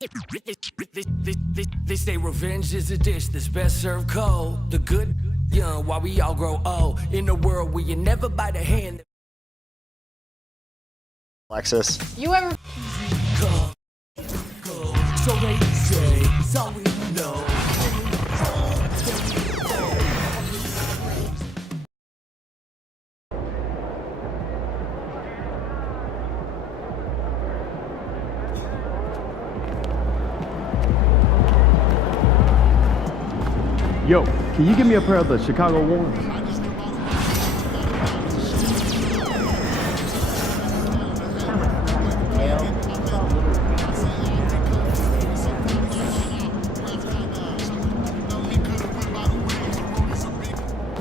They say revenge is a dish that's best served cold. The good young while we all grow old. In a world where you never bite a hand. Alexis. You ever So they say, so we know. Yo, can you give me a pair of the Chicago ones?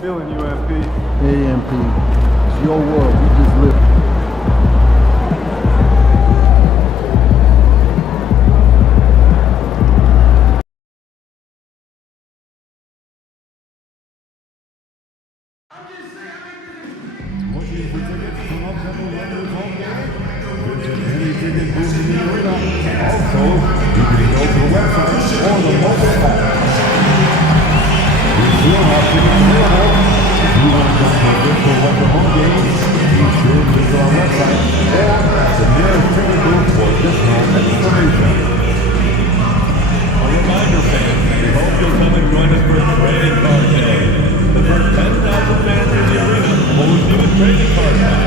Feeling UMP. AMP. It's your world. We just live. Looking for tickets from upcoming Lakers home game? Visit any ticket booth in the arena. Also, you can go to the website or the mobile app. We still have tickets available. If you want to come to a virtual Laker home game, be sure to visit our website or the nearest ticket booth for additional information. A reminder, fans, we hope you'll come and join us for trading card day. The first 10,000 fans in the arena will receive a trading card pack.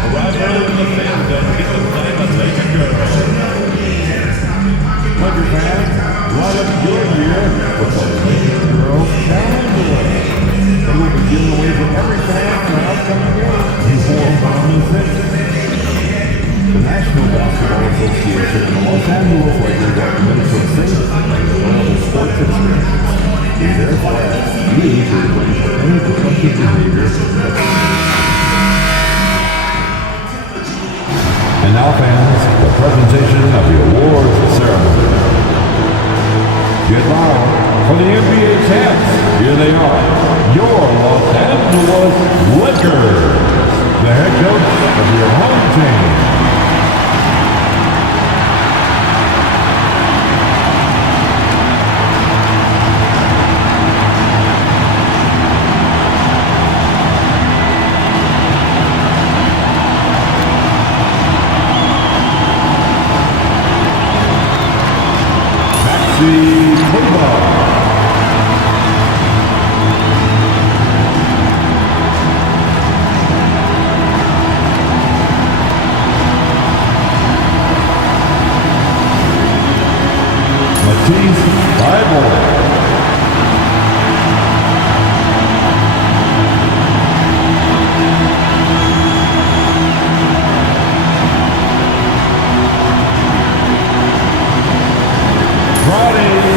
Arrive early in the fan zone to get them signed by Laker Girls. Laker fans, light up your year with the Laker Girls Challenge Away. They will be giving away to every fan for an upcoming game before Common Sense. The National Basketball Association and the Los Angeles Lakers are committed to a safe and reliable sports experience. We therefore ask you to refrain from any disruptive behavior. And now, fans, the presentation of the awards ceremony. Get loud for the NBA champs. Here they are, your Los Angeles Lakers, the head coach of your home team. Matisse Bible. Friday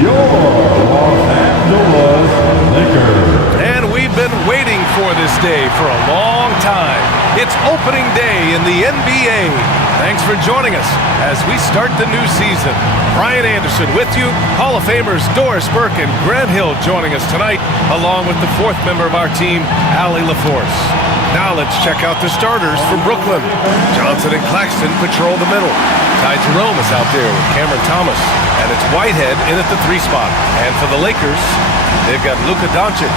your Los Angeles Lakers. And we've been waiting for this day for a long time. It's opening day in the NBA. Thanks for joining us as we start the new season. Brian Anderson with you, Hall of Famers Doris Burke and Grant Hill joining us tonight, along with the fourth member of our team, Allie LaForce. Now let's check out the starters for Brooklyn. Johnson and Claxton patrol the middle. Ty Jerome is out there with Cameron Thomas, and it's Whitehead in at the 3 spot. And for the Lakers, they've got Luka Doncic.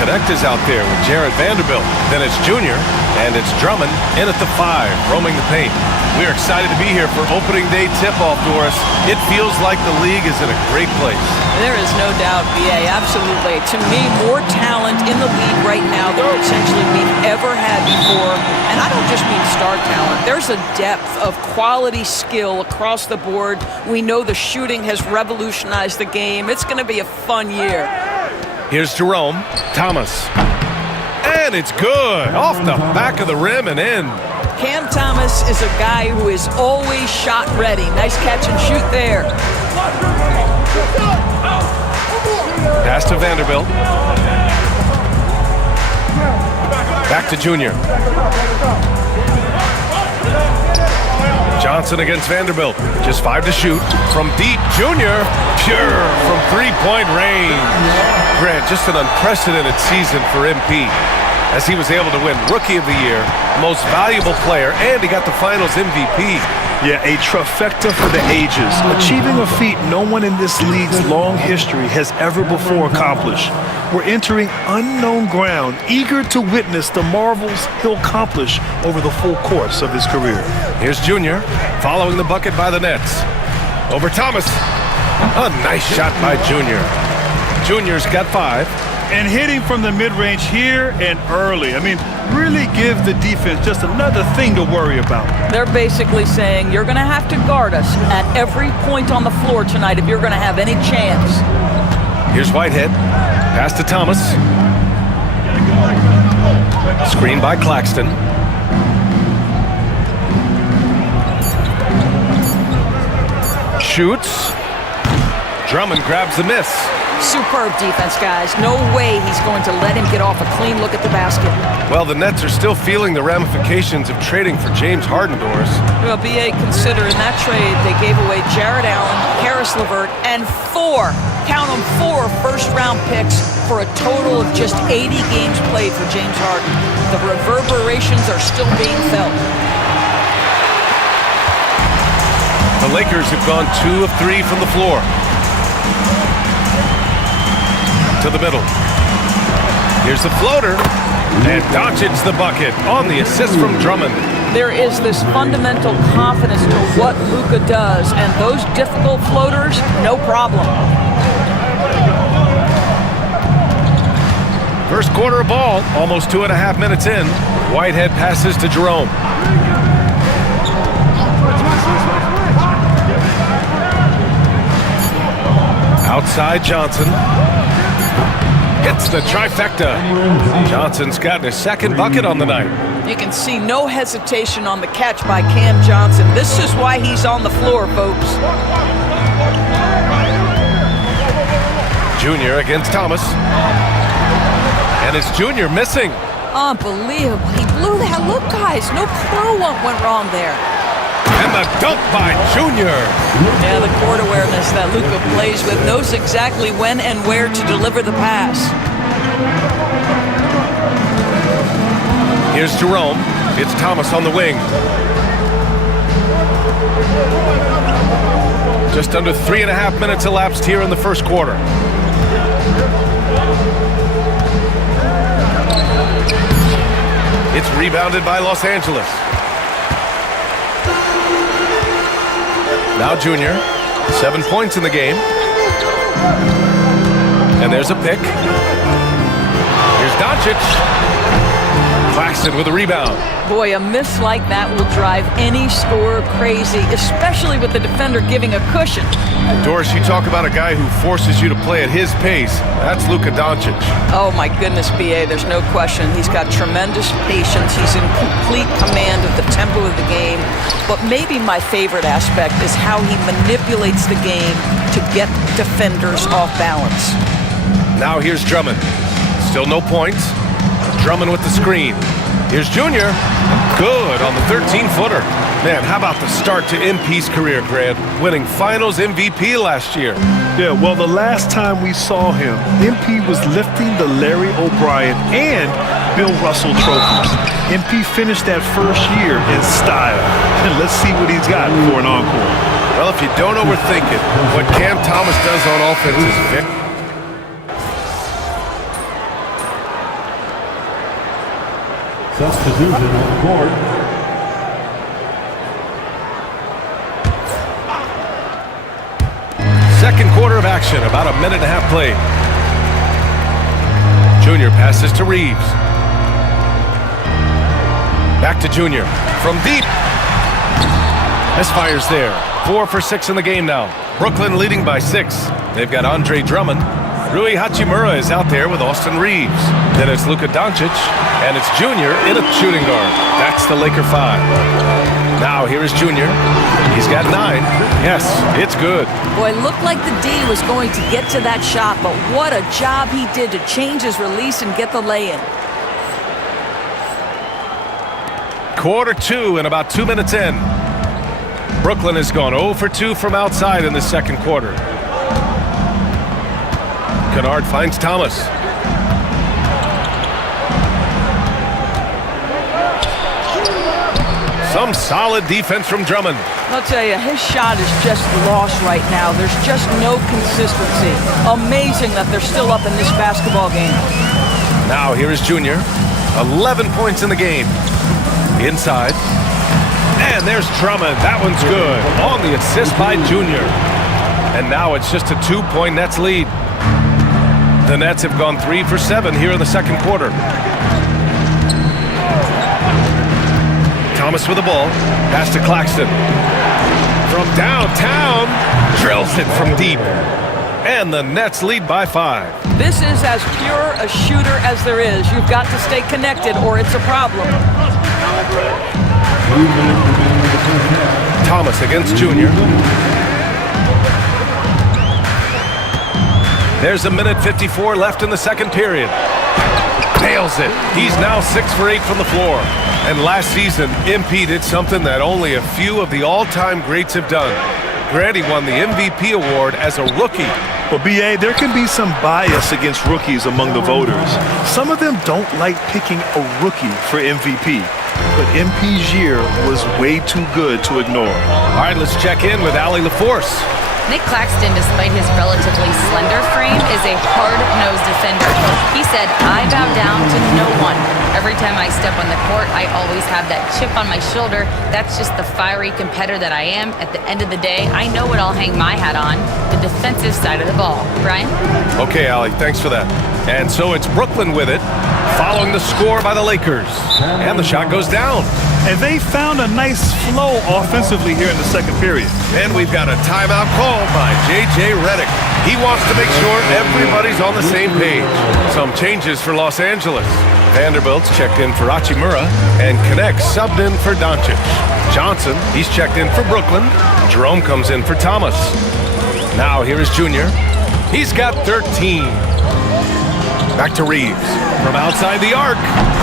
Connect is out there with Jared Vanderbilt. Then it's Junior, and it's Drummond in at the 5, roaming the paint. We're excited to be here for opening day tip-off, Doris. It feels like the league is in a great place. There is no doubt, B.A., absolutely. To me, more talent in the league right now than essentially we've ever had before. And I don't just mean star talent. There's a depth of quality skill across the board. We know the shooting has revolutionized the game. It's going to be a fun year. Here's Jerome. Thomas. And it's good. Off the back of the rim and in. Cam Thomas is a guy who is always shot ready. Nice catch and shoot there. Pass to Vanderbilt. Back to Junior. Johnson against Vanderbilt. Just 5 to shoot. From deep, Junior. Pure from three-point range. Grant, just an unprecedented season for MP, as he was able to win Rookie of the Year, Most Valuable Player, and he got the Finals MVP. Yeah, a trifecta for the ages. Achieving a feat no one in this league's long history has ever before accomplished. We're entering unknown ground, eager to witness the marvels he'll accomplish over the full course of his career. Here's Junior, following the bucket by the Nets. Over Thomas. A nice shot by Junior. Junior's got 5. And hitting from the mid-range here and early. I mean, really give the defense just another thing to worry about. They're basically saying you're going to have to guard us at every point on the floor tonight if you're going to have any chance. Here's Whitehead. Pass to Thomas. Screen by Claxton. Shoots. Drummond grabs the miss. Superb defense, guys. No way he's going to let him get off a clean look at the basket. Well, the Nets are still feeling the ramifications of trading for James Harden, Doris. Well, B.A., consider in that trade they gave away Jared Allen, Karis LeVert, and 4, count them, 4 first-round picks for a total of just 80 games played for James Harden. The reverberations are still being felt. The Lakers have gone 2 of 3 from the floor. To the middle. Here's the floater. And Doncic's the bucket on the assist from Drummond. There is this fundamental confidence to what Luka does, and those difficult floaters, no problem. First quarter of ball, almost 2.5 minutes in. Whitehead passes to Jerome. Outside Johnson. Hits the trifecta. Johnson's gotten his second bucket on the night. You can see no hesitation on the catch by Cam Johnson. This is why he's on the floor, folks. Junior against Thomas. And it's Junior missing. Unbelievable. He blew that. Look, guys, no clue what went wrong there. And the dunk by Junior. Yeah, the court awareness that Luka plays with, knows exactly when and where to deliver the pass. Here's Jerome. It's Thomas on the wing. Just under 3.5 minutes elapsed here in the first quarter. It's rebounded by Los Angeles. Now Junior, 7 points in the game. And there's a pick. Here's Doncic. Claxton with a rebound. Boy, a miss like that will drive any scorer crazy, especially with the defender giving a cushion. Doris, you talk about a guy who forces you to play at his pace. That's Luka Doncic. Oh my goodness, B.A., there's no question. He's got tremendous patience. He's in complete command of the tempo of the game. But maybe my favorite aspect is how he manipulates the game to get defenders off balance. Now here's Drummond. Still no points. Drummond with the screen. Here's Junior. Good on the 13-footer. Man, how about the start to MP's career, Grant? Winning Finals MVP last year. Yeah, well, the last time we saw him, MP was lifting the Larry O'Brien and Bill Russell trophies. MP finished that first year in style. And let's see what he's got for an encore. Well, if you don't overthink it, what Cam Thomas does on offense is very... Substitution on the court. Second quarter of action, about a minute and a half played. Junior passes to Reeves. Back to Junior. From deep. Misfires there. 4 for 6 in the game now. Brooklyn leading by 6. They've got Andre Drummond. Rui Hachimura is out there with Austin Reeves. Then it's Luka Doncic, and it's Junior in a shooting guard. That's the Laker 5. Now here is Junior. He's got 9. Yes, it's good. Boy, it looked like the D was going to get to that shot, but what a job he did to change his release and get the lay-in. Quarter 2 and about 2 minutes in. Brooklyn has gone 0 for 2 from outside in the second quarter. Kennard finds Thomas. Some solid defense from Drummond. I'll tell you, his shot is just lost right now. There's just no consistency. Amazing that they're still up in this basketball game. Now here is Junior. 11 points in the game. Inside. And there's Drummond. That one's good. On the assist by Junior. And now it's just a 2-point Nets lead. The Nets have gone 3 for 7 here in the second quarter. Thomas with the ball. Pass to Claxton. From downtown. Drills it from deep. And the Nets lead by 5. This is as pure a shooter as there is. You've got to stay connected or it's a problem. Thomas against Junior. There's a minute 54 left in the second period. Nails it. He's now 6 for 8 from the floor. And last season, MP did something that only a few of the all-time greats have done. Grant won the MVP award as a rookie. Well, B.A., there can be some bias against rookies among the voters. Some of them don't like picking a rookie for MVP. But MP's year was way too good to ignore. All right, let's check in with Allie LaForce. Nick Claxton, despite his relatively slender frame, is a hard-nosed defender. He said, "I bow down to no one. Every time I step on the court, I always have that chip on my shoulder. That's just the fiery competitor that I am. At the end of the day, I know what I'll hang my hat on, the defensive side of the ball." Brian? Okay, Allie, thanks for that. And so it's Brooklyn with it, following the score by the Lakers. And the shot goes down. And they found a nice flow offensively here in the second period. And we've got a timeout called by J.J. Redick. He wants to make sure everybody's on the same page. Some changes for Los Angeles. Vanderbilt's checked in for Hachimura, and Knecht subbed in for Doncic. Johnson, he's checked in for Brooklyn. Jerome comes in for Thomas. Now here is Junior. He's got 13. Back to Reeves from outside the arc,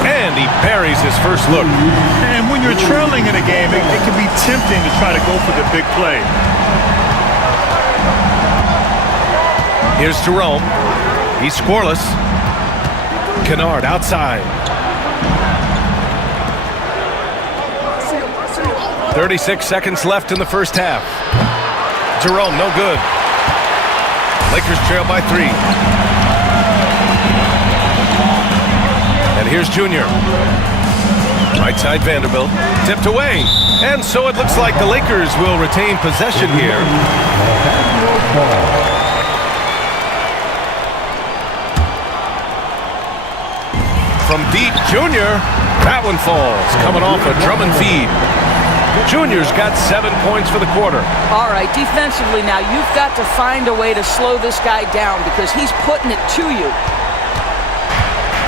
and he buries his first look. And when you're trailing in a game, it can be tempting to try to go for the big play. Here's Jerome. He's scoreless. Kennard outside. 36 seconds left in the first half. Jerome, no good. Lakers trail by 3. And here's Junior. Right side Vanderbilt. Tipped away. And so it looks like the Lakers will retain possession here. from deep. Junior. That one falls. Coming off a Drummond feed. Junior's got 7 points for the quarter. All right, defensively now, you've got to find a way to slow this guy down because he's putting it to you.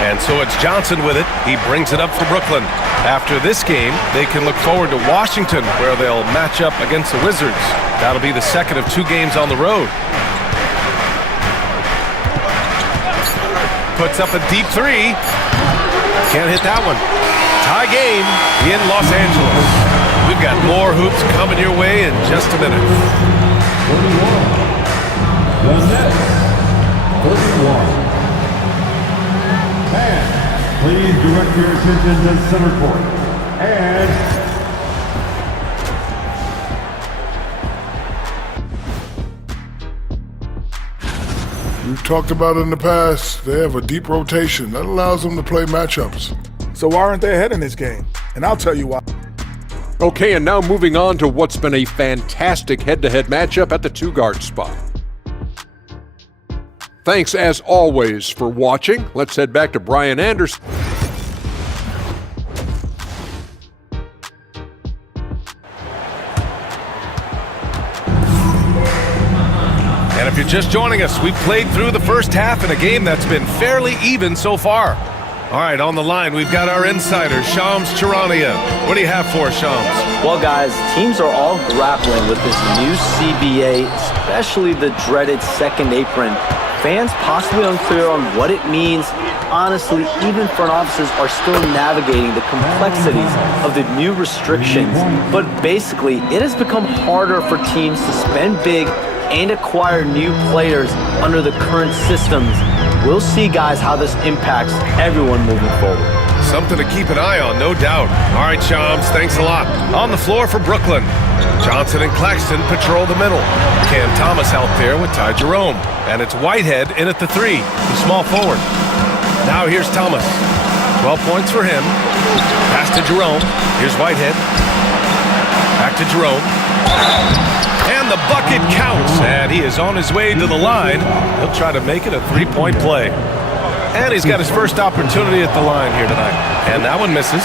And so it's Johnson with it. He brings it up for Brooklyn. After this game, they can look forward to Washington, where they'll match up against the Wizards. That'll be the second of 2 games on the road. Puts up a deep 3. Can't hit that one. Tie game in Los Angeles. We've got more hoops coming your way in just a minute. 31. The Nets. 31. And please direct your attention to center court. And we've talked about it in the past. They have a deep rotation that allows them to play matchups. So why aren't they ahead in this game? And I'll tell you why. Okay, and now moving on to what's been a fantastic head-to-head matchup at the 2-guard spot. Thanks, as always, for watching. Let's head back to Brian Anderson. And if you're just joining us, we've played through the first half in a game that's been fairly even so far. All right, on the line, we've got our insider, Shams Charania. What do you have for us, Shams? Well, guys, teams are all grappling with this new CBA, especially the dreaded second apron. Fans possibly unclear on what it means. Honestly, even front offices are still navigating the complexities of the new restrictions. But basically, it has become harder for teams to spend big and acquire new players under the current systems. We'll see, guys, how this impacts everyone moving forward. Something to keep an eye on, no doubt. All right, Shams, thanks a lot. On the floor for Brooklyn, Johnson and Claxton patrol the middle. Cam Thomas out there with Ty Jerome. And it's Whitehead in at the 3, the small forward. Now here's Thomas. 12 points for him. Pass to Jerome. Here's Whitehead. Back to Jerome. And the bucket counts. And he is on his way to the line. He'll try to make it a 3-point play. And he's got his first opportunity at the line here tonight. And that one misses.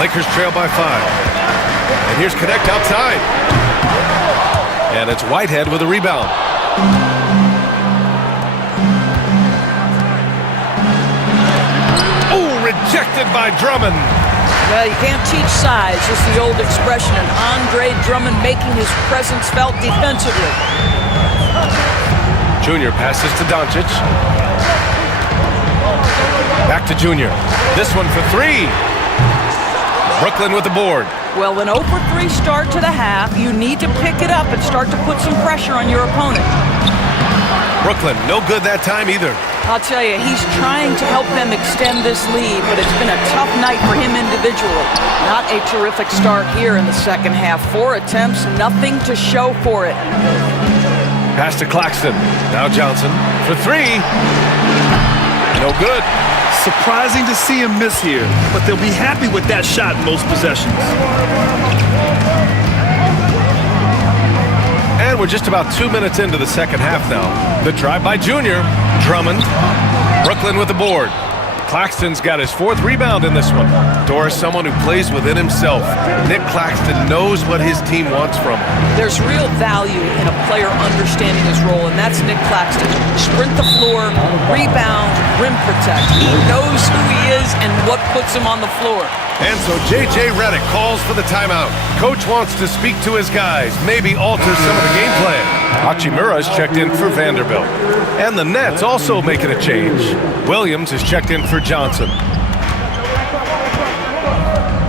Lakers trail by 5. And here's Connect outside. And it's Whitehead with a rebound. Oh, rejected by Drummond. Well, you can't teach size, just the old expression, and Andre Drummond making his presence felt defensively. Junior passes to Doncic. Back to Junior. This one for 3. Brooklyn with the board. Well, an 0 for 3 start to the half. You need to pick it up and start to put some pressure on your opponent. Brooklyn, no good that time either. I'll tell you, he's trying to help them extend this lead, but it's been a tough night for him individually. Not a terrific start here in the second half. 4 attempts, nothing to show for it. Pass to Claxton. Now Johnson for 3. No good. Surprising to see him miss here, but they'll be happy with that shot in most possessions. And we're just about 2 minutes into the second half now. The drive by Junior. Drummond. Brooklyn with the board. Claxton's got his 4th rebound in this one. Doris, someone who plays within himself. Nick Claxton knows what his team wants from him. There's real value in a player understanding his role, and that's Nick Claxton. Sprint the floor, rebound, rim protect. He knows who he is and what puts him on the floor. And so J.J. Redick calls for the timeout. Coach wants to speak to his guys, maybe alter some of the game plan. Hachimura's checked in for Vanderbilt. And the Nets also making a change. Williams is checked in for Johnson.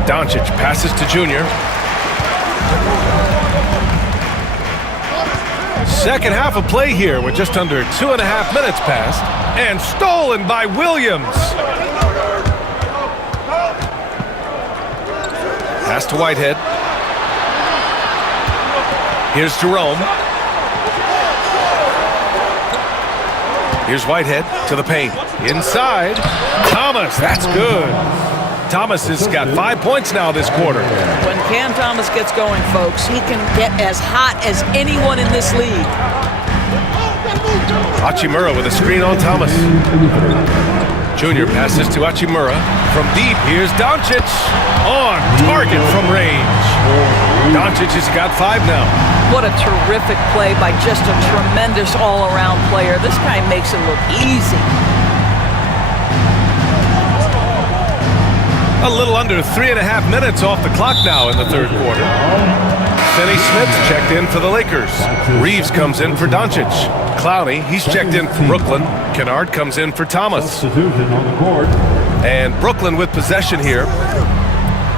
Doncic passes to Junior. Second half of play here with just under 2.5 minutes passed. And stolen by Williams. Pass to Whitehead. Here's Jerome. Here's Whitehead to the paint. Inside. Thomas, that's good. Thomas has got 5 points now this quarter. When Cam Thomas gets going, folks, he can get as hot as anyone in this league. Hachimura with a screen on Thomas. Junior passes to Hachimura. From deep, here's Doncic. On target from range. Doncic has got 5 now. What a terrific play by just a tremendous all-around player. This guy makes it look easy. A little under 3.5 minutes off the clock now in the third quarter. Finney Smith's checked in for the Lakers. Reeves comes in for Doncic. Clowney, he's checked in for Brooklyn. Kennard comes in for Thomas. Substitution on the court. And Brooklyn with possession here.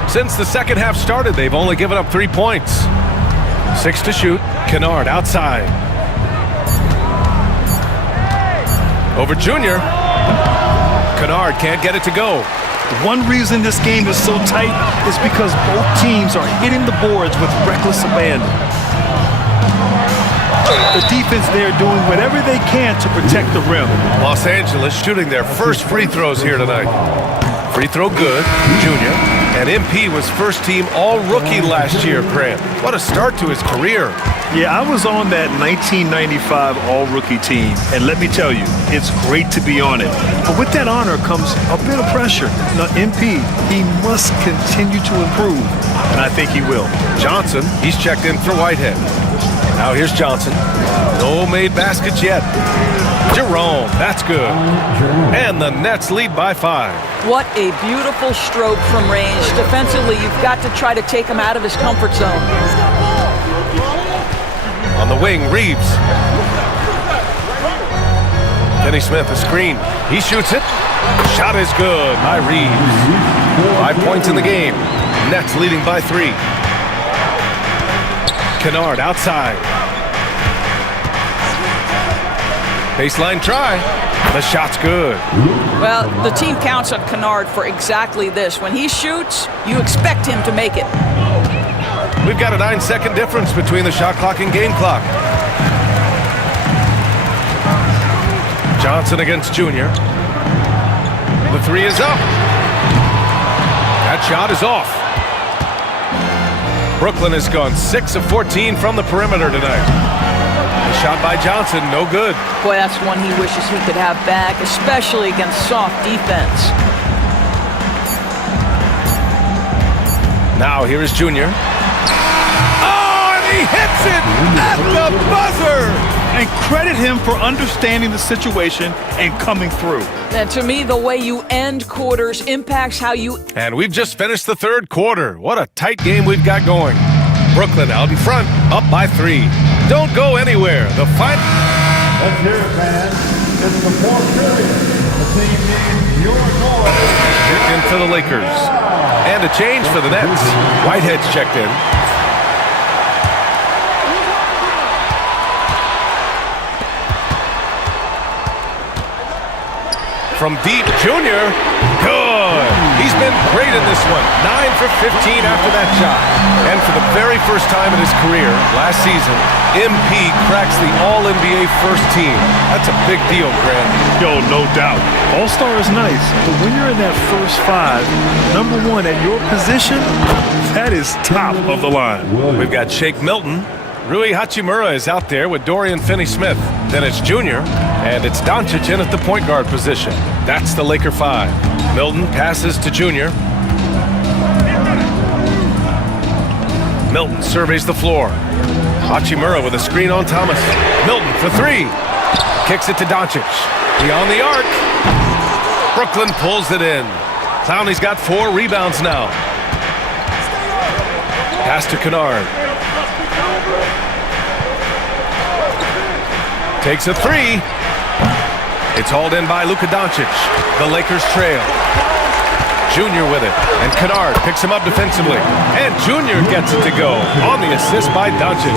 Since the second half started, they've only given up 3 points. 6 to shoot. Kennard outside. Over Junior. Kennard can't get it to go. One reason this game is so tight is because both teams are hitting the boards with reckless abandon. The defense there doing whatever they can to protect the rim. Los Angeles shooting their first free throws here tonight. Free throw good, Junior. And MP was first team all-rookie last year, Grant. What a start to his career. Yeah, I was on that 1995 all-rookie team, and let me tell you, it's great to be on it. But with that honor comes a bit of pressure. Now, MP, he must continue to improve, and I think he will. Johnson, he's checked in for Whitehead. Now here's Johnson. No made baskets yet. Jerome, that's good. And the Nets lead by 5. What a beautiful stroke from range. Defensively, you've got to try to take him out of his comfort zone. On the wing, Reeves. Finney Smith, a screen. He shoots it. Shot is good by Reeves. 5 points in the game. Nets leading by 3. Kennard outside. Baseline try. The shot's good. Well, the team counts on Kennard for exactly this. When he shoots, you expect him to make it. We've got a 9-second difference between the shot clock and game clock. Johnson against Junior. The 3 is up. That shot is off. Brooklyn has gone 6 of 14 from the perimeter tonight. The shot by Johnson, no good. Boy, that's one he wishes he could have back, especially against soft defense. Now here is Junior. Oh, and he hits it at the buzzer! And credit him for understanding the situation and coming through. And to me, the way you end quarters impacts how you... And we've just finished the third quarter. What a tight game we've got going. Brooklyn out in front, up by 3. Don't go anywhere. The fight... Let's hear it, fans. It's the fourth period. The team needs your noise. Checked in for the Lakers. And a change for the Nets. Whitehead's checked in. From deep, Junior. Good. He's been great in this one. 9 for 15 after that shot. And for the very first time in his career, last season, MP cracks the All-NBA first team. That's a big deal, Grant. Yo, no doubt. All-Star is nice, but when you're in that first 5, number 1 at your position, that is top of the line. We've got Shake Milton. Rui Hachimura is out there with Dorian Finney-Smith. Then it's Junior, and it's Doncic in at the point guard position. That's the Laker 5. Milton passes to Junior. Milton surveys the floor. Hachimura with a screen on Thomas. Milton for 3. Kicks it to Doncic. Beyond the arc. Brooklyn pulls it in. Clowney's got 4 rebounds now. Pass to Kennard. Takes a 3. It's hauled in by Luka Doncic. The Lakers trail. Junior with it. And Kennard picks him up defensively. And Junior gets it to go on the assist by Doncic.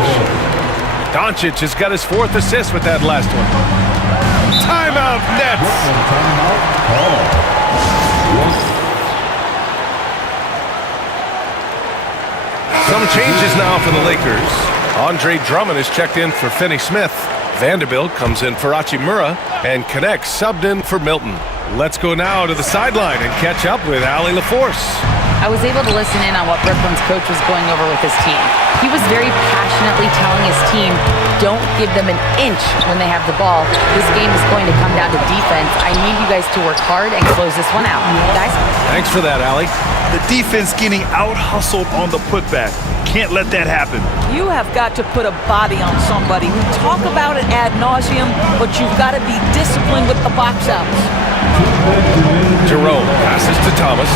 Doncic has got his 4th assist with that last one. Timeout, Nets! Some changes now for the Lakers. Andre Drummond is checked in for Finney Smith. Vanderbilt comes in for Hachimura, and Connect subbed in for Milton. Let's go now to the sideline and catch up with Allie LaForce. I was able to listen in on what Brooklyn's coach was going over with his team. He was very passionately telling his team, don't give them an inch when they have the ball. This game is going to come down to defense. I need you guys to work hard and close this one out. Guys? Thanks for that, Allie. The defense getting out-hustled on the putback. Can't let that happen. You have got to put a body on somebody. We talk about it ad nauseum, but you've got to be disciplined with the box outs. Jerome passes to Thomas.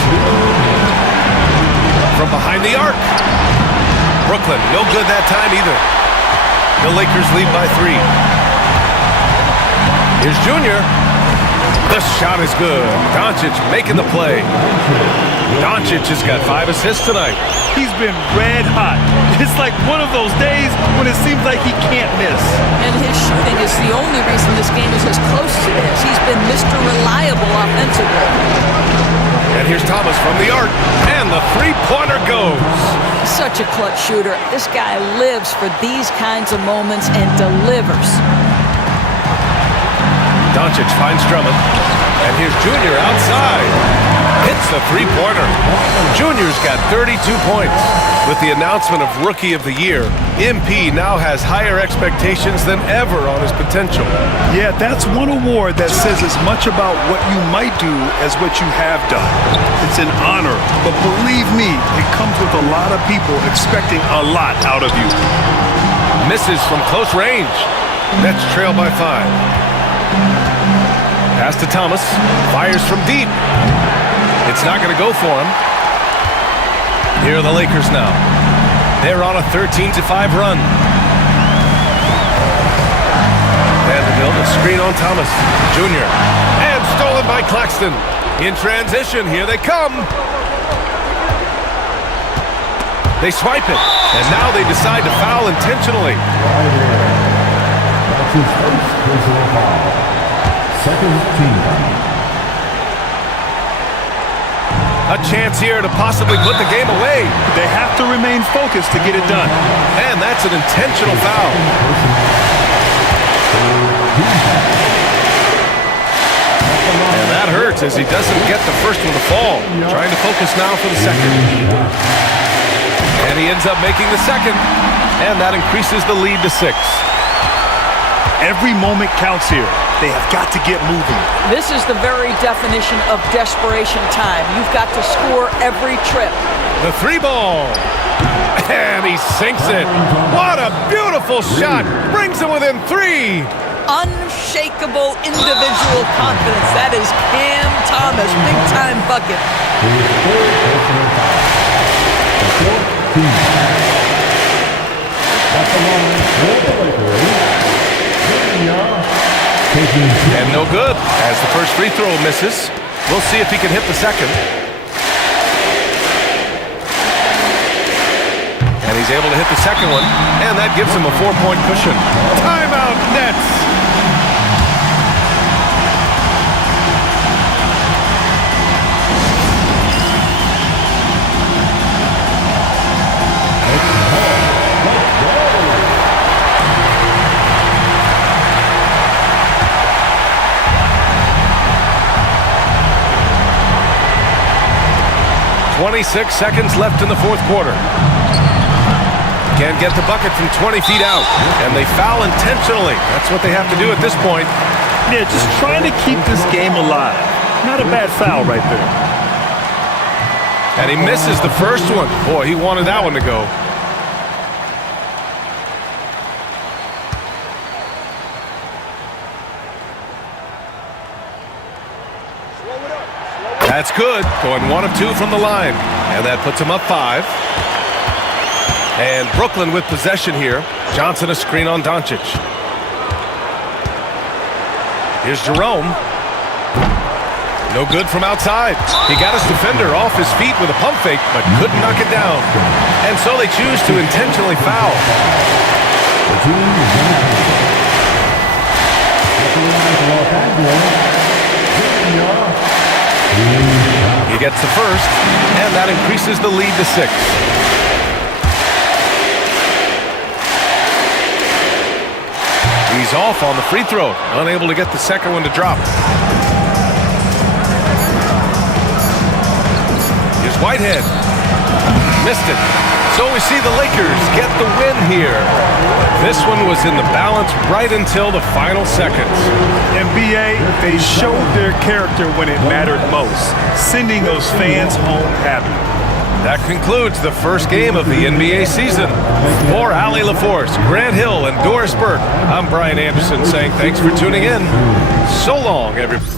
From behind the arc. Brooklyn, no good that time either. The Lakers lead by 3. Here's Junior. The shot is good. Doncic making the play. Doncic has got 5 assists tonight. He's been red hot. It's like one of those days when it seems like he can't miss. And his shooting is the only reason this game is as close as it is. He's been Mr. Reliable offensively. And here's Thomas from the arc. And the three-pointer goes. Such a clutch shooter. This guy lives for these kinds of moments and delivers. Doncic finds Drummond. And here's Junior outside. Hits the three-pointer. Junior's got 32 points. With the announcement of Rookie of the Year, MP now has higher expectations than ever on his potential. Yeah, that's one award that says as much about what you might do as what you have done. It's an honor, but believe me, it comes with a lot of people expecting a lot out of you. Misses from close range. Nets trail by 5. Pass to Thomas. Fires from deep. It's not going to go for him. Here are the Lakers now. They're on a 13-5 run. Vanderbilt, a screen on Thomas. Junior. And stolen by Claxton. In transition, here they come. They swipe it. And now they decide to foul intentionally. That's his first personal foul. Second team. A chance here to possibly put the game away. They have to remain focused to get it done. And that's an intentional foul. And that hurts as he doesn't get the first one to fall. Trying to focus now for the second. And he ends up making the second. And that increases the lead to 6. Every moment counts here. They have got to get moving. This is the very definition of desperation time. You've got to score every trip. The 3-ball. And he sinks it. What a beautiful shot. Brings him within 3. Unshakable individual confidence. That is Cam Thomas. Big-time bucket. That's the line for the Lakers. And no good, as the first free throw misses. We'll see if he can hit the second. And he's able to hit the second one, and that gives him a 4-point cushion. Timeout, Nets! .26 seconds left in the fourth quarter. Can't get the bucket from 20 feet out. And they foul intentionally. That's what they have to do at this point. Yeah, just trying to keep this game alive. Not a bad foul right there. And he misses the first one. Boy, he wanted that one to go. That's good. Going 1 of 2 from the line. And that puts him up 5. And Brooklyn with possession here. Johnson a screen on Doncic. Here's Jerome. No good from outside. He got his defender off his feet with a pump fake, but couldn't knock it down. And so they choose to intentionally foul. He gets the first, and that increases the lead to 6. He's off on the free throw, unable to get the second one to drop. Here's Here's Whitehead. Missed it. So we see the Lakers get the win here. This one was in the balance right until the final seconds. NBA, they showed their character when it mattered most, sending those fans home happy. That concludes the first game of the NBA season. For Allie LaForce, Grant Hill, and Doris Burke, I'm Brian Anderson saying thanks for tuning in. So long, everybody.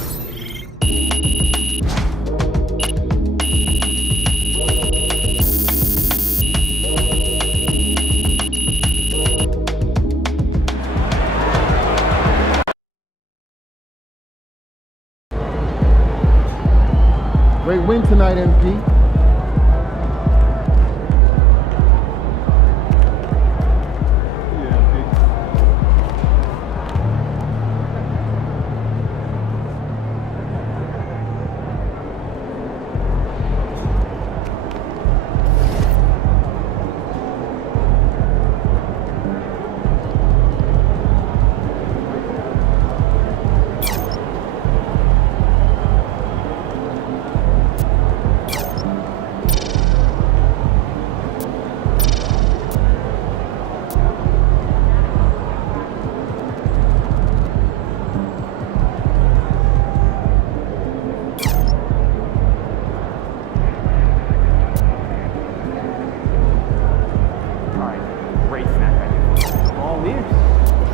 Great win tonight, MP.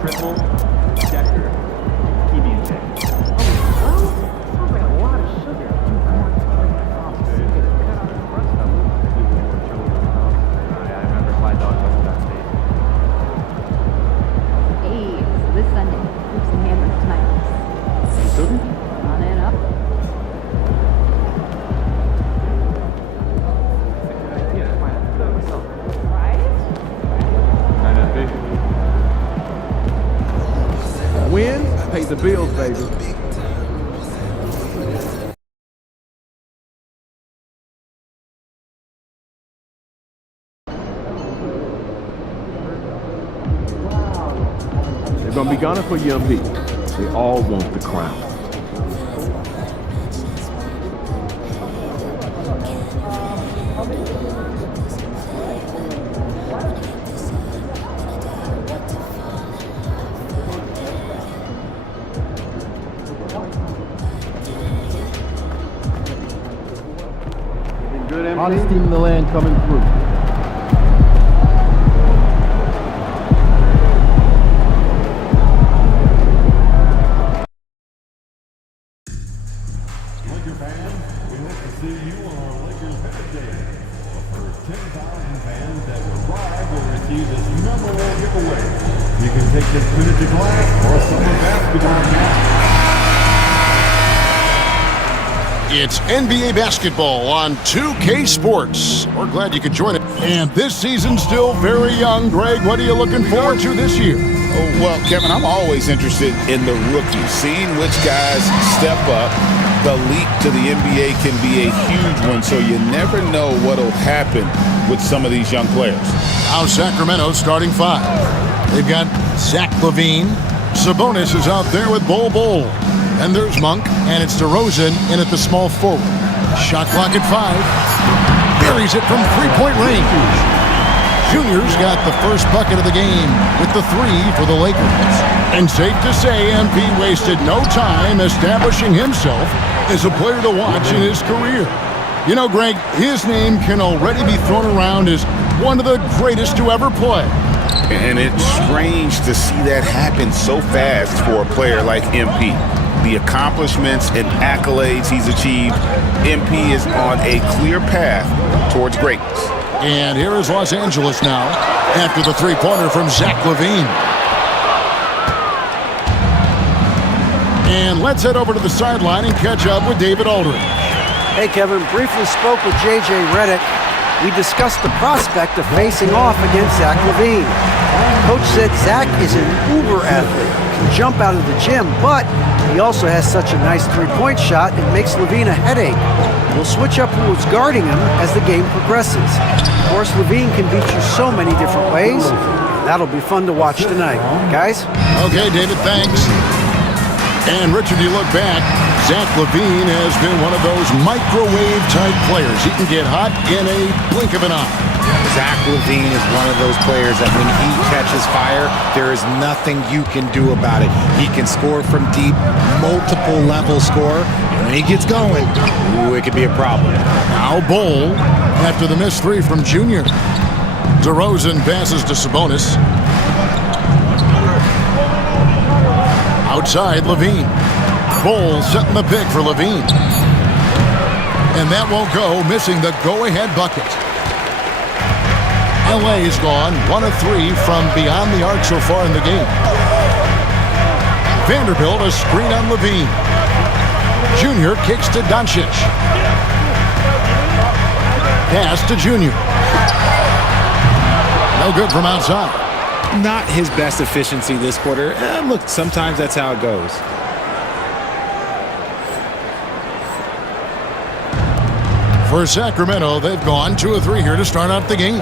Triple decker PB&J. Sounds like a lot of sugar. I remember my dog was that stage. Hey, so this Sunday, groups and hammers tonight. Come on in up. Win pays the bills, baby. They're going to be gunning for Young Pete. They all want the crown. Hottest team in the land coming through. Laker fans, we hope to see you on our Lakers Heritage Day. The first 10,000 fans that arrive will receive this memorable giveaway. You can take this miniature glass or summer basketball cap. It's NBA basketball on 2K Sports. We're glad you could join it. And this season's still very young. Greg, what are you looking forward to this year? Oh, well, Kevin, I'm always interested in the rookies, seeing which guys step up. The leap to the NBA can be a huge one, so you never know what will happen with some of these young players. Now Sacramento starting five. They've got Zach LaVine. Sabonis is out there with Bol. And there's Monk, and it's DeRozan in at the small forward. Shot clock at 5. Buries it from three-point range. Junior's got the first bucket of the game with the 3 for the Lakers. And safe to say, MP wasted no time establishing himself as a player to watch in his career. You know, Greg, his name can already be thrown around as one of the greatest to ever play. And it's strange to see that happen so fast for a player like MP. The accomplishments and accolades he's achieved, MP is on a clear path towards greatness. And here is Los Angeles now after the three-pointer from Zach LaVine. And let's head over to the sideline and catch up with David Aldridge. Hey, Kevin, briefly spoke with J.J. Redick. We discussed the prospect of facing off against Zach LaVine. Coach said Zach is an uber athlete, can jump out of the gym, but he also has such a nice three-point shot it makes LaVine a headache. We'll switch up who's guarding him as the game progresses. Of course, LaVine can beat you so many different ways. That'll be fun to watch tonight. Guys? Okay, David, thanks. And Richard, you look back. Zach LaVine has been one of those microwave-type players. He can get hot in a blink of an eye. Zach LaVine is one of those players that when he catches fire, there is nothing you can do about it. He can score from deep, multiple level score. And when he gets going, ooh, it could be a problem. Now Bol after the missed three from Junior. DeRozan passes to Sabonis. Outside, LaVine. Bol setting the pick for LaVine. And that won't go, missing the go-ahead bucket. LA's gone 1 of 3 from beyond the arc so far in the game. Vanderbilt a screen on LaVine. Junior kicks to Doncic. Pass to Junior. No good from outside. Not his best efficiency this quarter. Look, sometimes that's how it goes. For Sacramento, they've gone 2 of 3 here to start out the game.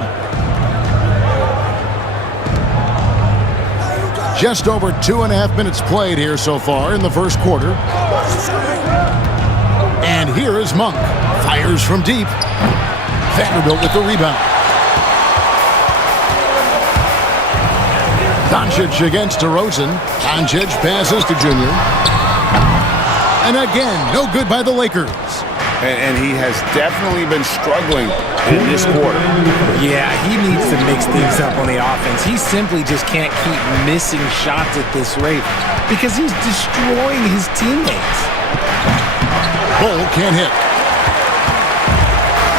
Just over 2.5 minutes played here so far in the first quarter. And here is Monk. Fires from deep. Vanderbilt with the rebound. Doncic against DeRozan. Doncic passes to Junior. And again, no good by the Lakers. And he has definitely been struggling in this quarter. Yeah, he needs to mix things up on the offense. He simply just can't keep missing shots at this rate because he's destroying his teammates. Bol can't hit.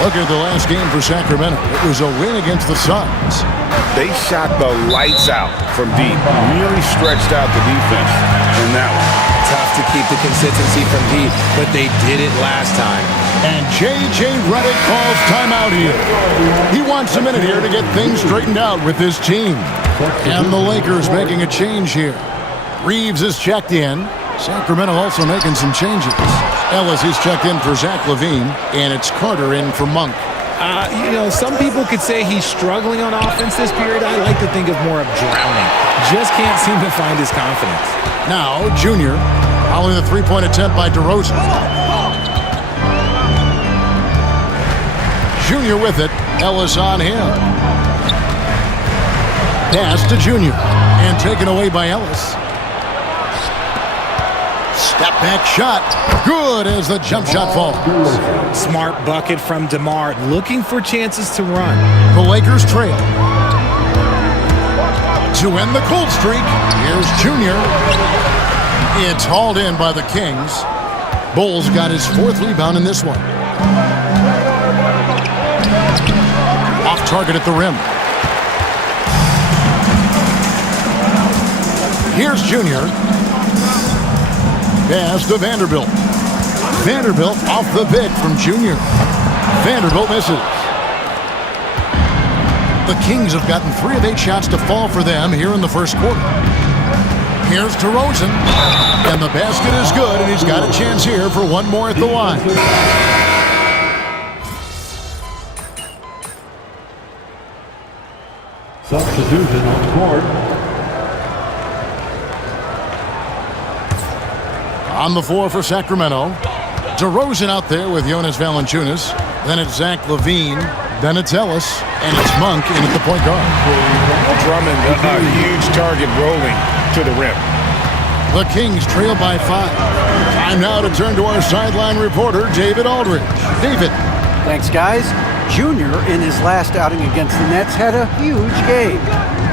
Look at the last game for Sacramento. It was a win against the Suns. They shot the lights out from deep. Really stretched out the defense in that one. Tough to keep the consistency from deep, but they did it last time. And J.J. Redick calls timeout here. He wants a minute here to get things straightened out with his team. And the Lakers making a change here. Reeves is checked in. Sacramento also making some changes. Ellis is checked in for Zach LaVine, and it's Carter in for Monk. Some people could say he's struggling on offense this period. I like to think of more of drowning. Just can't seem to find his confidence. Now, Junior, following the three-point attempt by DeRozan. Junior with it. Ellis on him. Pass to Junior. And taken away by Ellis. Step back shot. Good as the jump shot falls. Smart bucket from DeMar. Looking for chances to run. The Lakers trail. To end the cold streak, here's Junior. It's hauled in by the Kings. Bol's got his 4th rebound in this one. Off target at the rim. Here's Junior. Pass to Vanderbilt. Vanderbilt off the pick from Junior. Vanderbilt misses. The Kings have gotten 3 of 8 shots to fall for them here in the first quarter. Here's DeRozan. And the basket is good, and he's got a chance here for one more at the line. Substitution on court. On the floor for Sacramento. DeRozan out there with Jonas Valanciunas. Then it's Zach LaVine. Then it's Ellis. And it's Monk in at the point guard. Drummond, a huge target rolling to the rim. The Kings trail by 5. Time now to turn to our sideline reporter, David Aldridge. David. Thanks, guys. Junior, in his last outing against the Nets, had a huge game.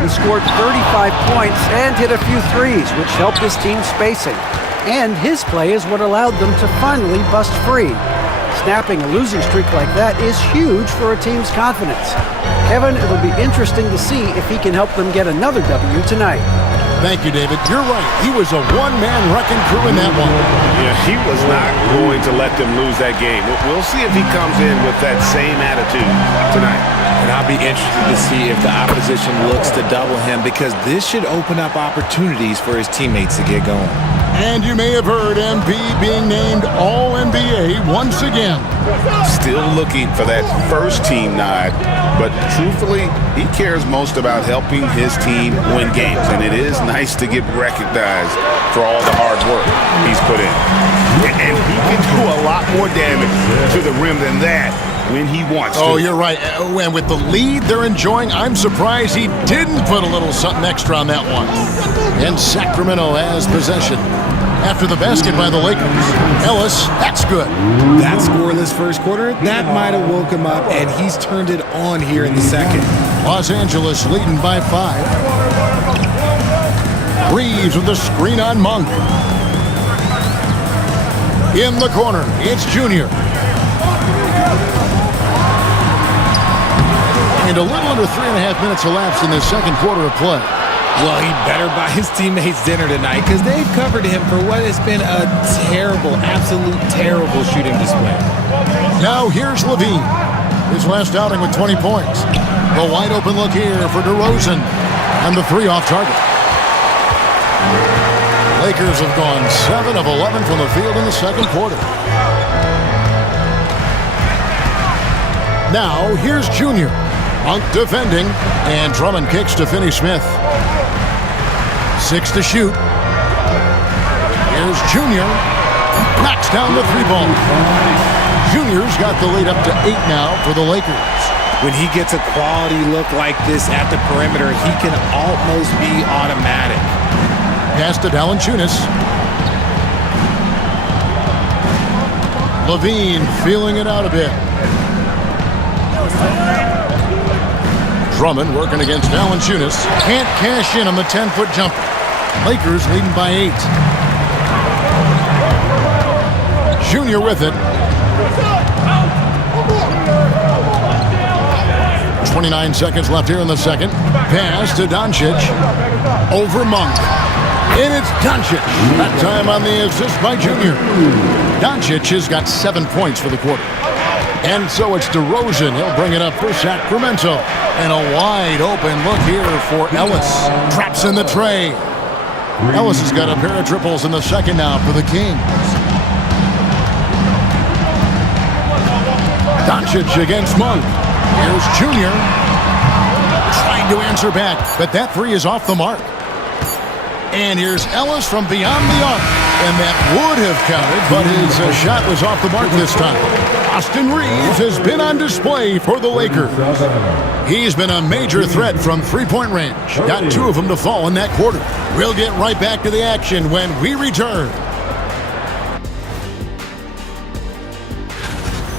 He scored 35 points and hit a few threes, which helped his team spacing. And his play is what allowed them to finally bust free. Snapping a losing streak like that is huge for a team's confidence. Kevin, it'll be interesting to see if he can help them get another W tonight. Thank you, David. You're right. He was a one-man wrecking crew in that one. Yeah, he was not going to let them lose that game. We'll see if he comes in with that same attitude tonight. And I'll be interested to see if the opposition looks to double him because this should open up opportunities for his teammates to get going. And you may have heard MP being named All-NBA once again. Still looking for that first team nod, but truthfully, he cares most about helping his team win games, and it is nice to get recognized for all the hard work he's put in. And more damage to the rim than that when he wants to. Oh, you're right. And with the lead they're enjoying, I'm surprised he didn't put a little something extra on that one. And Sacramento has possession. After the basket by the Lakers. Ellis, that's good. That scoreless first quarter, that might have woke him up, and he's turned it on here in the second. Los Angeles leading by 5. Reeves with the screen on Monk. In the corner, it's Junior. And a little under 3.5 minutes elapsed in the second quarter of play. Well, he better buy his teammates dinner tonight because they've covered him for what has been a terrible, absolute terrible shooting display. Now here's Levine. His last outing with 20 points. The wide open look here for DeRozan. And the 3 off target. Lakers have gone 7 of 11 from the field in the second quarter. Now here's Junior. Monk defending. And Drummond kicks to Finney-Smith. 6 to shoot. Here's Junior. Knocks down the 3-ball. Junior's got the lead up to 8 now for the Lakers. When he gets a quality look like this at the perimeter, he can almost be automatic. Pass to Valanciunas. Levine feeling it out a bit. Drummond working against Valanciunas. Can't cash in on the 10-foot jumper. Lakers leading by 8. Junior with it. 29 seconds left here in the second. Pass to Doncic. Over Monk. And it's Doncic. That time on the assist by Junior. Doncic has got 7 points for the quarter. And so it's DeRozan. He'll bring it up for Sacramento. And a wide open look here for Ellis. Traps in the tray. Ellis has got a pair of triples in the second now for the Kings. Doncic against Monk. Here's Junior. Trying to answer back, but that 3 is off the mark. And here's Ellis from beyond the arc. And that would have counted, but his shot was off the mark this time. Austin Reeves has been on display for the Lakers. He's been a major threat from three-point range. Got 2 of them to fall in that quarter. We'll get right back to the action when we return.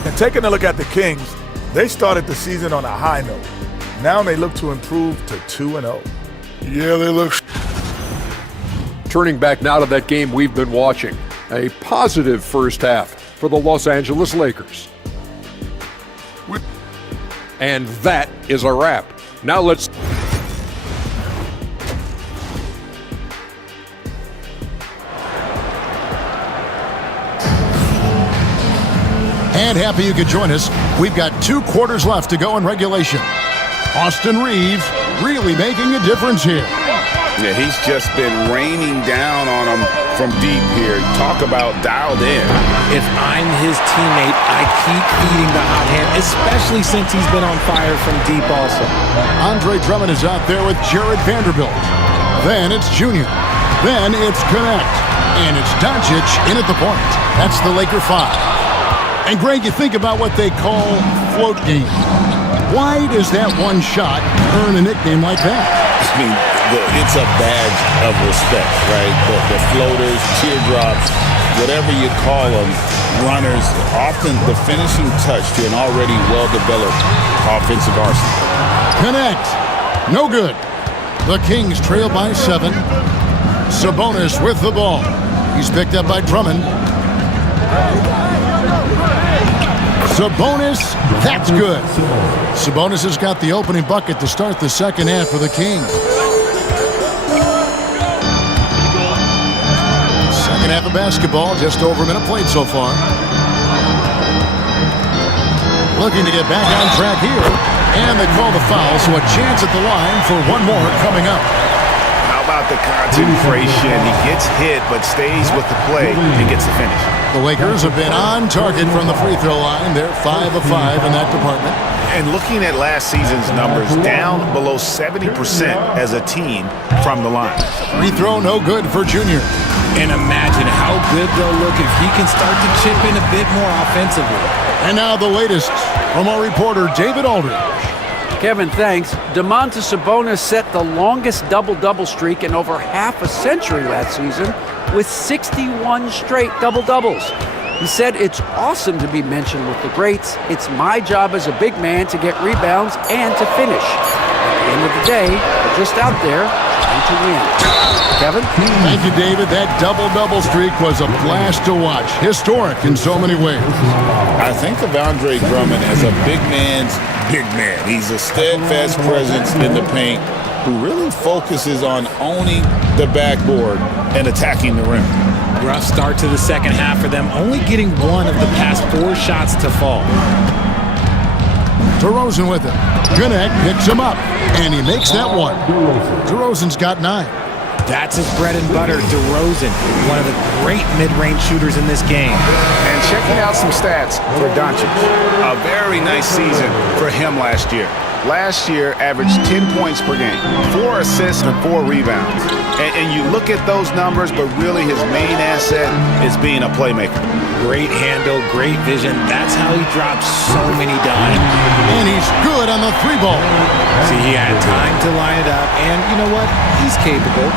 And taking a look at the Kings, they started the season on a high note. Now they look to improve to 2-0. Yeah, they look. Turning back now to that game we've been watching. A positive first half for the Los Angeles Lakers. And that is a wrap. Now let's... And happy you could join us. We've got 2 quarters left to go in regulation. Austin Reeves really making a difference here. Yeah, he's just been raining down on him from deep here. Talk about dialed in. If I'm his teammate, I keep feeding the hot hand, especially since he's been on fire from deep also. Andre Drummond is out there with Jared Vanderbilt. Then it's Junior. Then it's Connect. And it's Doncic in at the point. That's the Laker 5. And Greg, you think about what they call float game. Why does that one shot earn a nickname like that? I mean, it's a badge of respect, right? The floaters, teardrops, whatever you call them, runners, often the finishing touch to an already well-developed offensive arsenal. Connect. No good. The Kings trail by 7. Sabonis with the ball. He's picked up by Drummond. Sabonis, that's good. Sabonis has got the opening bucket to start the second half for the Kings. Second half of basketball, just over a minute played so far. Looking to get back on track here. And they call the foul, so a chance at the line for one more coming up. How about the concentration? He gets hit, but stays with the play and gets the finish. The Lakers have been on target from the free throw line. They're 5 of 5 in that department. And looking at last season's numbers, down below 70% as a team from the line. Free throw no good for Junior. And imagine how good they'll look if he can start to chip in a bit more offensively. And now the latest from our reporter, David Aldridge. Kevin, thanks. Domantas Sabonis set the longest double-double streak in over half a century last season with 61 straight double-doubles. He said, "It's awesome to be mentioned with the greats. It's my job as a big man to get rebounds and to finish. At the end of the day, we're just out there trying to win." Kevin? Thank you, David. That double-double streak was a blast to watch. Historic in so many ways. I think of Andre Drummond as a big man's big man. He's a steadfast presence in the paint who really focuses on owning the backboard and attacking the rim. Rough start to the second half for them, only getting one of the past 4 shots to fall. DeRozan with it. Gwinnett picks him up, and he makes that one. DeRozan's got 9. That's his bread and butter, DeRozan, one of the great mid-range shooters in this game. And checking out some stats for Doncic. A very nice season for him last year. Last year, averaged 10 points per game, 4 assists and 4 rebounds. And you look at those numbers, but really his main asset is being a playmaker. Great handle, great vision. That's how he drops so many dimes. And he's good on the 3-ball. See, he had time to line it up, and you know what? He's capable.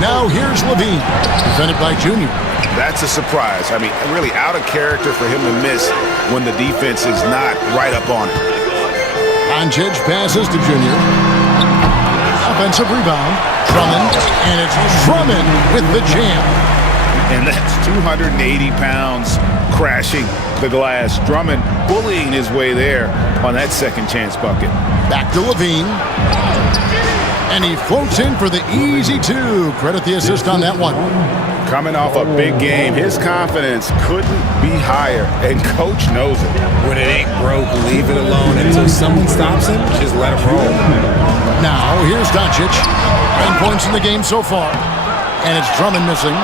Now here's Levine, defended by Junior. That's a surprise. I mean, really out of character for him to miss when the defense is not right up on it. Doncic passes to Junior. Offensive rebound. Drummond, and it's Drummond with the jam. And that's 280 pounds crashing the glass. Drummond bullying his way there on that second chance bucket. Back to Levine. And he floats in for the easy 2. Credit the assist on that one. Coming off a big game, his confidence couldn't be higher, and Coach knows it. When it ain't broke, leave it alone until someone stops him. Just let him roll. Now, here's Doncic. 9 points in the game so far. And it's Drummond missing.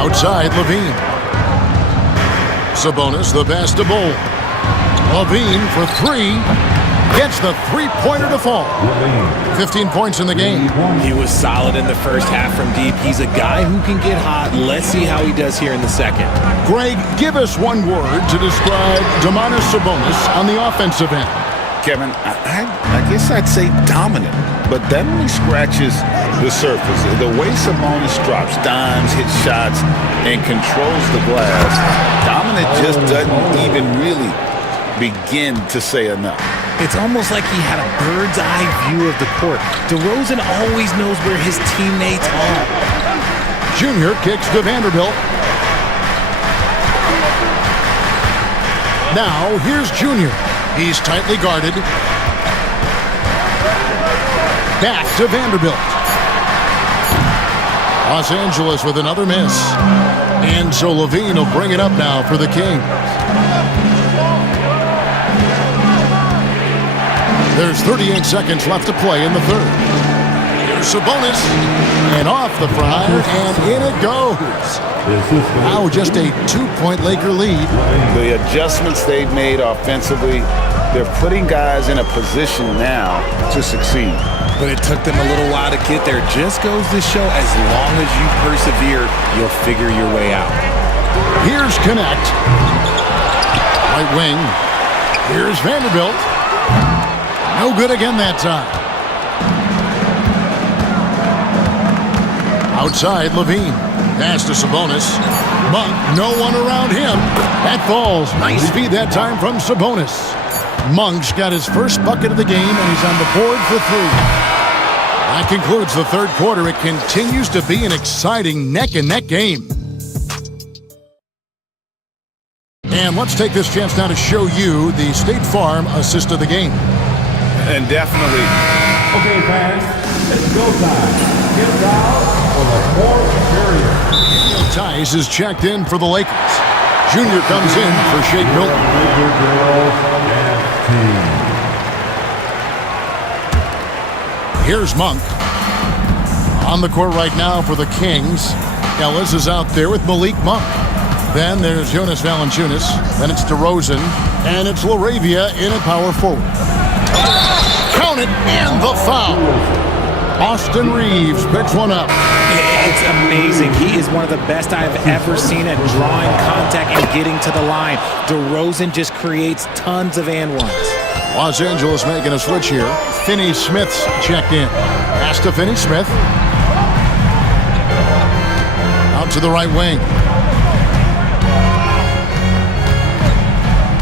Outside, Levine. Sabonis, the pass to Bol. Levine for 3. Gets the 3-pointer to fall. 15 points in the game. He was solid in the first half from deep. He's a guy who can get hot. Let's see how he does here in the second. Greg, give us one word to describe Domantas Sabonis on the offensive end. Kevin, I guess I'd say dominant, but that only scratches the surface. The way Sabonis drops dimes, hits shots, and controls the glass, dominant just doesn't even really begin to say enough. It's almost like he had a bird's eye view of the court. DeRozan always knows where his teammates are. Junior kicks to Vanderbilt. Now, here's Junior. He's tightly guarded. Back to Vanderbilt. Los Angeles with another miss. And so Levine will bring it up now for the Kings. There's 38 seconds left to play in the third. Here's Sabonis. And off the fryer, and in it goes. Now just a 2-point Laker lead. The adjustments they've made offensively, they're putting guys in a position now to succeed. But it took them a little while to get there. Just goes to show, as long as you persevere, you'll figure your way out. Here's Connect. Right wing. Here's Vanderbilt. No good again that time. Outside, Levine. Pass to Sabonis. Monk, no one around him. That falls. Nice feed that time from Sabonis. Monk's got his first bucket of the game, and he's on the board for 3. That concludes the third quarter. It continues to be an exciting neck-and-neck game. And let's take this chance now to show you the State Farm assist of the game. And definitely. Okay, fans, it's go time. Get down for the fourth period. Tice is checked in for the Lakers. Junior comes in for Shake Milton. Here's Monk. On the court right now for the Kings. Ellis is out there with Malik Monk. Then there's Jonas Valanciunas. Then it's DeRozan. And it's LaRavia in at power forward. Count it, and the foul. Austin Reeves picks one up. It's amazing. He is one of the best I've ever seen at drawing contact and getting to the line. DeRozan just creates tons of and ones. Los Angeles making a switch here. Finney-Smith's checked in. Pass to Finney-Smith. Out to the right wing.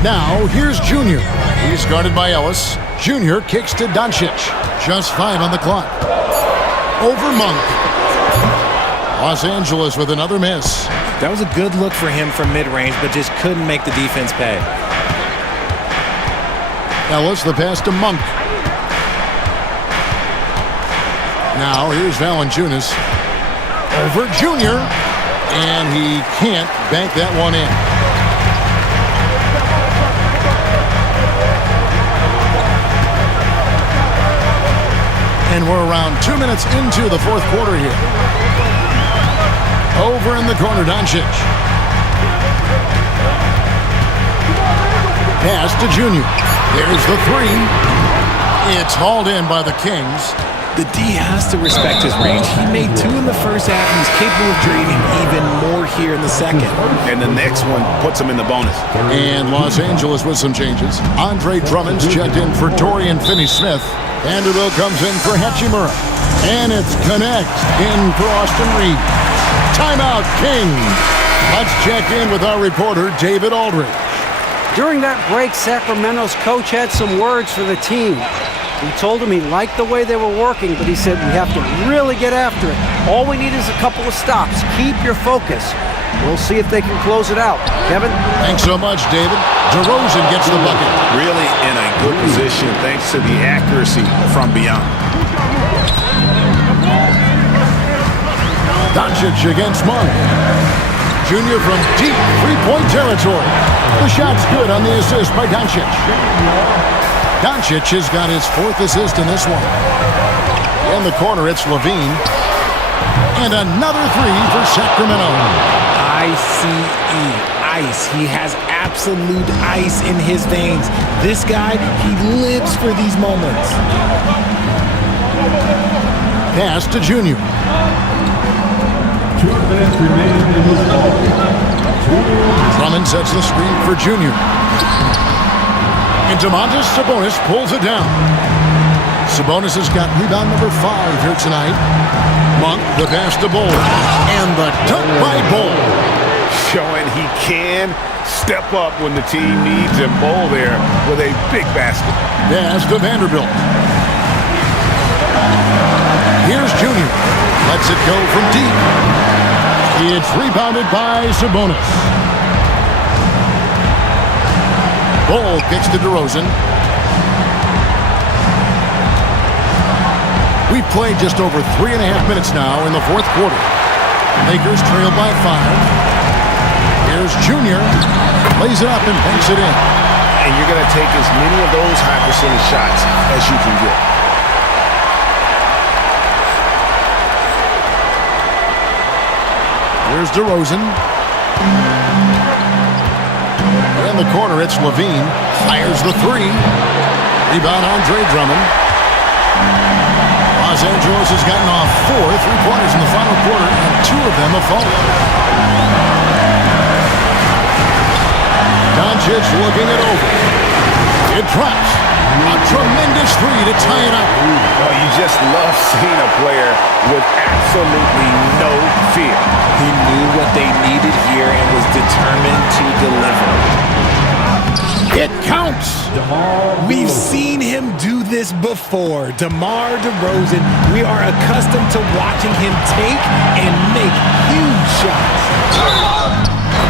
Now, here's Junior. He's guarded by Ellis. Junior kicks to Doncic. Just 5 on the clock. Over Monk. Los Angeles with another miss. That was a good look for him from mid-range, but just couldn't make the defense pay. Ellis, the pass to Monk. Now, here's Valanciunas. Over Junior. And he can't bank that one in. And we're around 2 minutes into the fourth quarter here. Over in the corner, Doncic. Pass to Junior. There's the three. It's hauled in by the Kings. The D has to respect his range. He made 2 in the first half. He's capable of creating even more here in the second. And the next one puts him in the bonus. And Los Angeles with some changes. Andre Drummond's checked in for Dorian Finney-Smith. Vanderbilt comes in for Hachimura. And it's Connect in for Austin Reeves. Timeout, Kings. Let's check in with our reporter, David Aldridge. During that break, Sacramento's coach had some words for the team. He told him he liked the way they were working, but he said we have to really get after it. All we need is a couple of stops. Keep your focus. We'll see if they can close it out. Kevin? Thanks so much, David. DeRozan gets the bucket. Really in a good position thanks to the accuracy from beyond. Doncic against Monk. Junior from deep three-point territory. The shot's good on the assist by Doncic. Doncic has got his 4th assist in this one. In the corner, it's Levine. And another 3 for Sacramento. ICE, ice. He has absolute ice in his veins. This guy, he lives for these moments. Pass to Junior. 2 minutes remaining in this ball. Drummond sets the screen for Junior. And Domantas Sabonis pulls it down. Sabonis has got rebound number 5 here tonight. Monk, the pass to Bol. And the dunk by Bol. Showing he can step up when the team needs him. Bol there with a big basket. Pass to Vanderbilt. Here's Junior. Lets it go from deep. It's rebounded by Sabonis. Bol kicks to DeRozan. We've played just over 3.5 minutes now in the fourth quarter. Lakers trail by 5. Here's Junior. Lays it up and banks it in. And you're going to take as many of those high percentage shots as you can get. Here's DeRozan. In the corner, it's Levine. Fires the 3. Rebound, Andre Drummond. Los Angeles has gotten off 4 3-pointers in the final quarter, and 2 of them have fallen. Doncic looking it over. It drops. A tremendous 3 to tie it up. Oh, you just love seeing a player with absolutely no fear. He knew what they needed here and was determined to deliver. It counts. We've seen him do this before. DeMar DeRozan, we are accustomed to watching him take and make huge shots.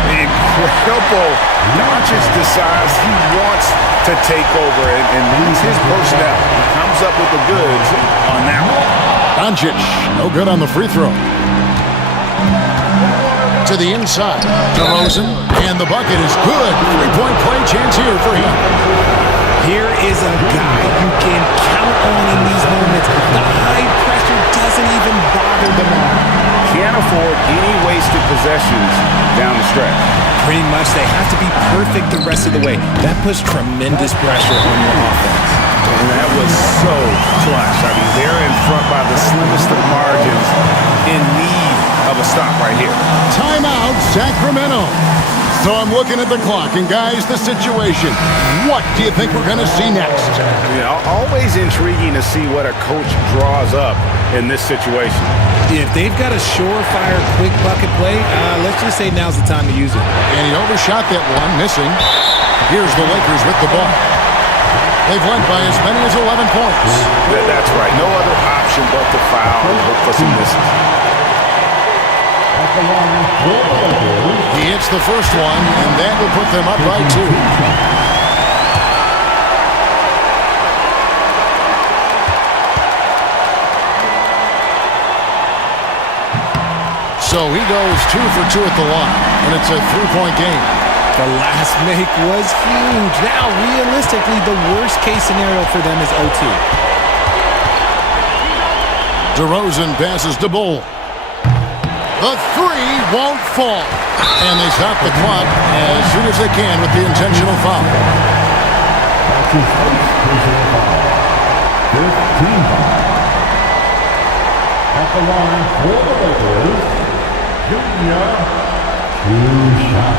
Incredible. Doncic decides he wants to take over, and he's his personnel. He comes up with the goods on that one. Doncic, no good on the free throw. To the inside. DeRozan, and the bucket is good. 3-point play chance here for him. Here is a guy you can count on in these moments. The high pressure doesn't even bother DeMar. Can't afford any wasted possessions down the stretch. Pretty much, they have to be perfect the rest of the way. That puts tremendous pressure on your offense. And that was so clutch. I mean, they're in front by the slimmest of margins, in need of a stop right here. Timeout, Sacramento. So I'm looking at the clock, and guys, the situation. What do you think we're going to see next? You know, always intriguing to see what a coach draws up in this situation. If they've got a surefire, quick bucket play, let's just say now's the time to use it. And he overshot that one, missing. Here's the Lakers with the ball. They've led by as many as 11 points. That's right. No other option but to foul and hope for some misses. He hits the first one, and that will put them up by 2. So he goes 2 for 2 at the line, and it's a 3-point game. The last make was huge. Now, realistically, the worst-case scenario for them is OT. DeRozan passes to Bull. The 3 won't fall. And they stop the clock as soon as they can with the intentional foul. 15 foul. At the line for the Lakers, Junior Two-Shot.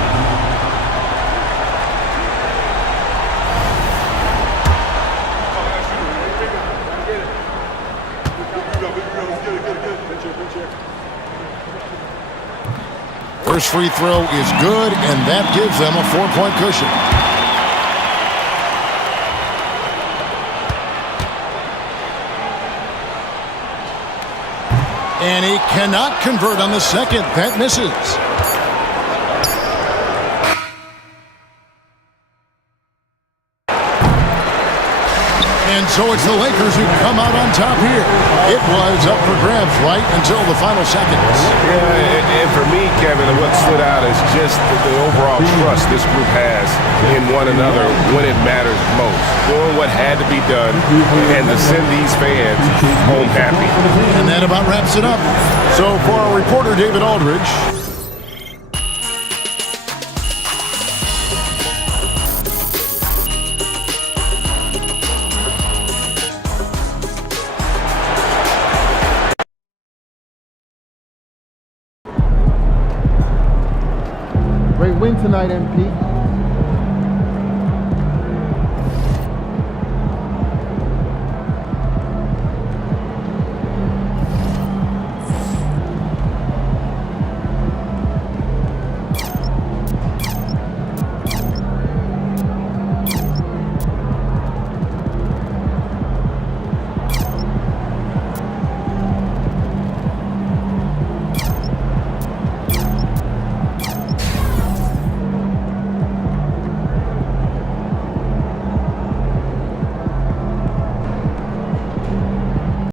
First free throw is good, and that gives them a 4-point cushion. And he cannot convert on the second. That misses. And so it's the Lakers who come out on top here. It was up for grabs right until the final seconds. Yeah, and for me, Kevin, what stood out is just the overall trust this group has in one another when it matters most. Doing what had to be done and to send these fans home happy. And that about wraps it up. So for our reporter, David Aldridge. Great win tonight, MP.